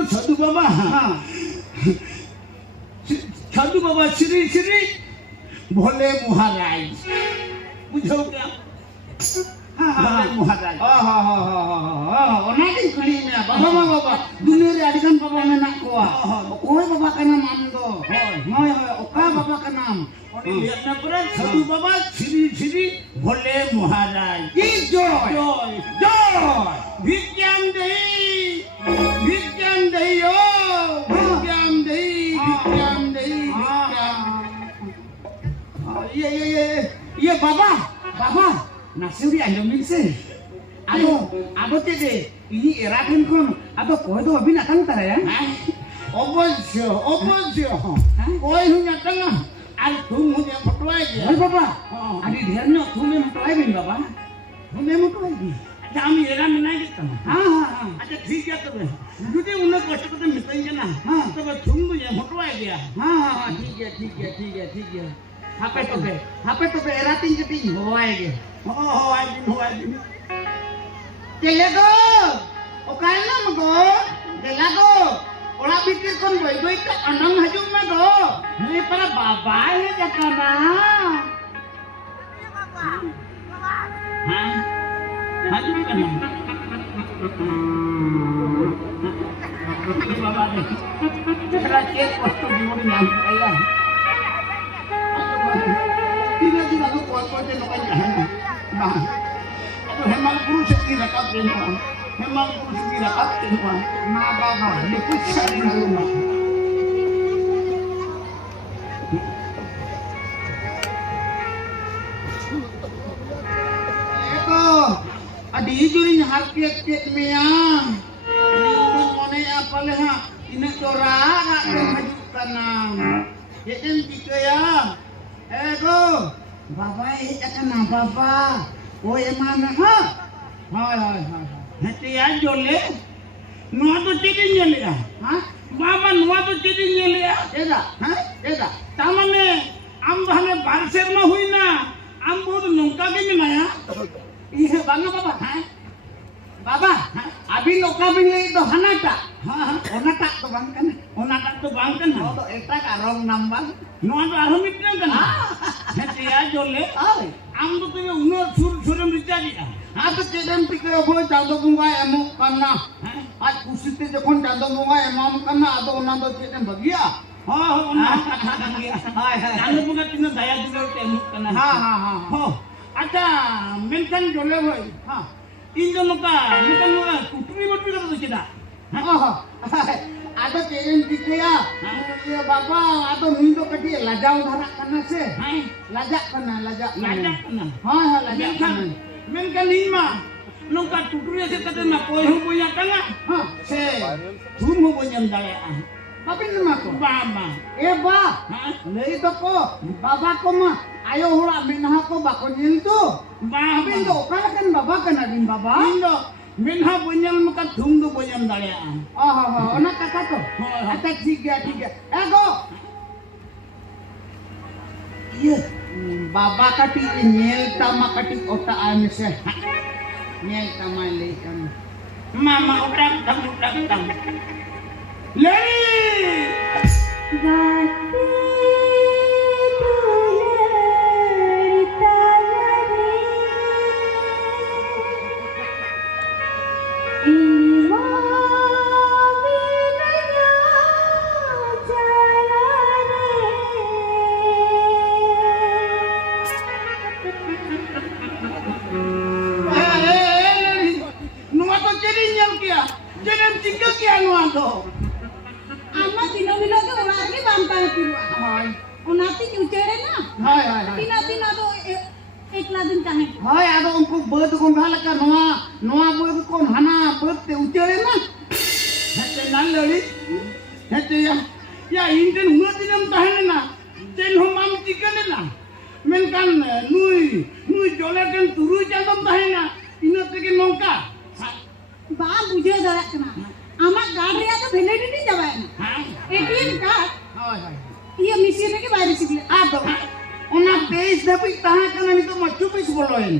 तो साधु बाबा साधु बाबा श्री श्री भोले महाराज बुझो क्या भोले महाराज onakin kali ni baba dunia ri adikan baba menak ko kowe baba kana nam do hoy oka baba kana nam lihat na pura Sadhu Baba Shri Shri Bhole Maharaj ki joy joy joy विज्ञान दही हो विज्ञान दही विज्ञान ye baba nasi uri anjomin se ado tede ini erakan kon ado kowe do abin akan tara ya অবশ্য ওই হুঁয়া টাঙা আর তুম হুঁয়া ফটোয়াই গিয়া hoy baba adi dherno tume motoi bin baba tume motoi gi আচ্ছা আমি এরা মেনাই দিতাম ha আচ্ছা ঠিক আছে তবে যদি উনি কষ্ট করতে মিটাই না তবে তুম হুঁয়া ফটোয়াই গিয়া ha ठीक है hape tobe eratin keting hoai ge হওয়াই দিন Delago, okay na mago. Delago, ola bitir kon boy ka anang hajung mago. Ni para babae ya kana. Hajung kana বাবা রে সেটা কে কষ্ট জীবনে নাম আয়া tidak aku kuat-kuat dia nak jahan nah itu memang perlu sekira kapten memang perlu sekira kapten Na baba, itu cari rumah eko adi juri harket mea. Ini mone apa leha? Ini tora nak hajung kana. Jeden tikaya. Ego, baba akan na baba. Oh emang ha? Hai. hati aja le nuah tu jadi nyele ya Ha? mama nuah tu jadi nyele ya Eda, ha? Eda. tamane am bahane barser na hui na am bahut nongka ke minaya Iya bangga baba. Ha? Baba, abi loka bini itu hanata. Onata to bang kan. onatak tu bang kan Oh to eta karong nambang. nuah tu arham itna kan hati aja le Ai. am tu tu unor sur dicari ya Atau cedem pikir aku jatuh bunga emu karena आज कुसिते जखन चांद bunga emam karena atau onando cedem bagia. oh jangan bukan cina daya juga temu kan Ha. oh ada menkan jole boy Ha. injo muka kutri kata tu cina Oh. Ada cedem pikir ya. Ya baba atau mindo kadi lajau dharak karena se. Lajak karena lajak. lajak kan Ha lajak karena. menkan lima nungka tuturi aja kata nak koi punya tengah Ha. se tumu punya daya Tapi nama ko. bama Ba. Hah? Lei to ko. Baba ko mah. Ayo hula minah ko bako nil tu. Tapi bama ndo kala kan baba kan adin baba. indo minha punya muka tunggu punya daya Oh, onak kata to. Ada tiga. Ego. Iya. Baba kati nyel tama kati ota ame se. Nyel tama leikan. mama udah tang lei nuah tu jadi nyel kia jadi tinggal kia nuah tu Amma dino-dino ke ular ni bantang tiru. Hai. Unati nyucere na. Hai. Tina to ekla din tahe. Hai ada unku bird kon halaka noa bird kon hana bird te ucere na. hati nalari hati ya inten umat dinam tahan na ten homam chicken na menkan nui jole kan turu jandam tahan na ina teke nongka Ba buje darak kana. Ama gaadi ya to validity jawae na. ha ATM card Hai. iya machine ke bayar sikle. Ado. Ona page dapat tahan kana ni to machu page boloin.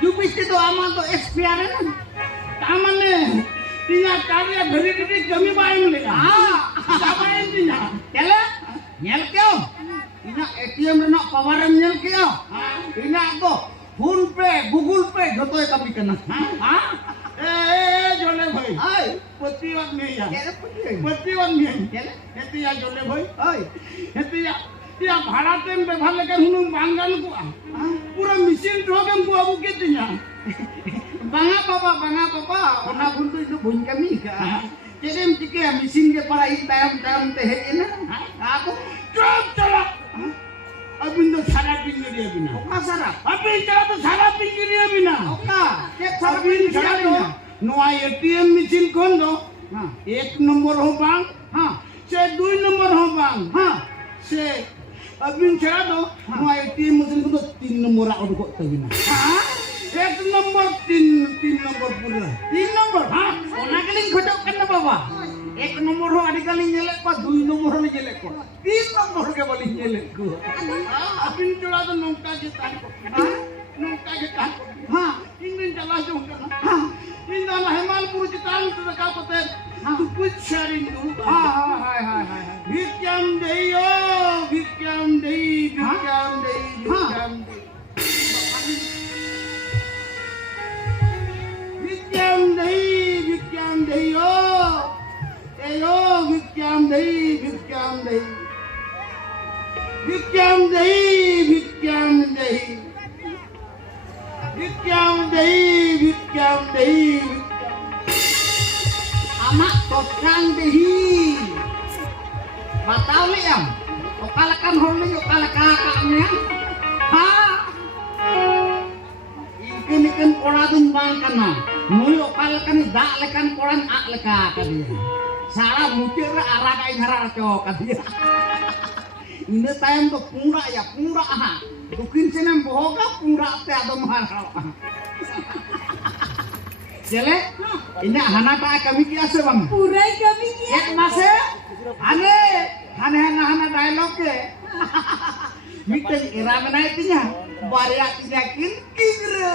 Ju page te to ama to expire na. tamane tinya ina karya validity kami ba em lega apa em dina Kela, nyel kyo. Ina ATM rena power nyel kyo. Ina to Phone Pay, Google Pay joto e kami kena. jole bhai Ai, प्रतिवाद नहीं है kela putih. प्रतिवाद नहीं है Kela, हेते या जले भाई ai. हेते या भाड़ा टेम पे भर लेकर हुनु बांगल को पूरा मशीन ड्रॉगम को अबू के दिया Banga papa, ona buntu itu bun kami ka. Jadi mesti mesin ke para dalam teh ina. Aku चुप चला अभी तो सारा पिंजरी अभी ना oka sarap. अभी चला तो सारा पिंजरी अभी ना Oka, cek sarap अभी ini चला sekali. तो नोआ एटीएम मशीन कौन दो Ha, एक नंबर हो बांग ha, से 2 नंबर हो बांग ha. से अभी चला तो नोआ एटीएम मशीन को तो 3 नंबर आउट को तभी ना एक नंबर 3 नंबर पूरा 3 nombor. Ha, ona kali godok kena baba. 1 nombor ho adi kali nyelek ko, 2 nombor ho nyelek ko. 3 nombor ke bali nyelek ko. अभी चला तो नौका के तान को Ha, नौका के तान को ha, इंजन चला जो करना ha. इंजन हेमालपुर के तान तो का पते तू कुछ शेयरिंग दू Ha, hai. विक्रम देयो विक्रम देई विक्रम देई विक्रम देई विक्रम देई विक्रम देयो एयो विक्रम देई विक्रम देई विक्रम देई विक्रम देई विक्रम देई विक्रम देई Amak tokang dehi. Batau li am. Okalakan holi okalakakaknya. Ha. Ikan kola dun bang kana. Nui okalakan dak lekan kolan ak leka kadi. Salah mukir arah kai ngara cok kadi. Ini time to pura ha. Dukin senam boga pura te adom hal. Jele, ini hana ta kami kiasa bang. पूरा ही कमी किया Ek mase, hane dialog ke. Miten era menai tinya, bariak tinya kin kigre.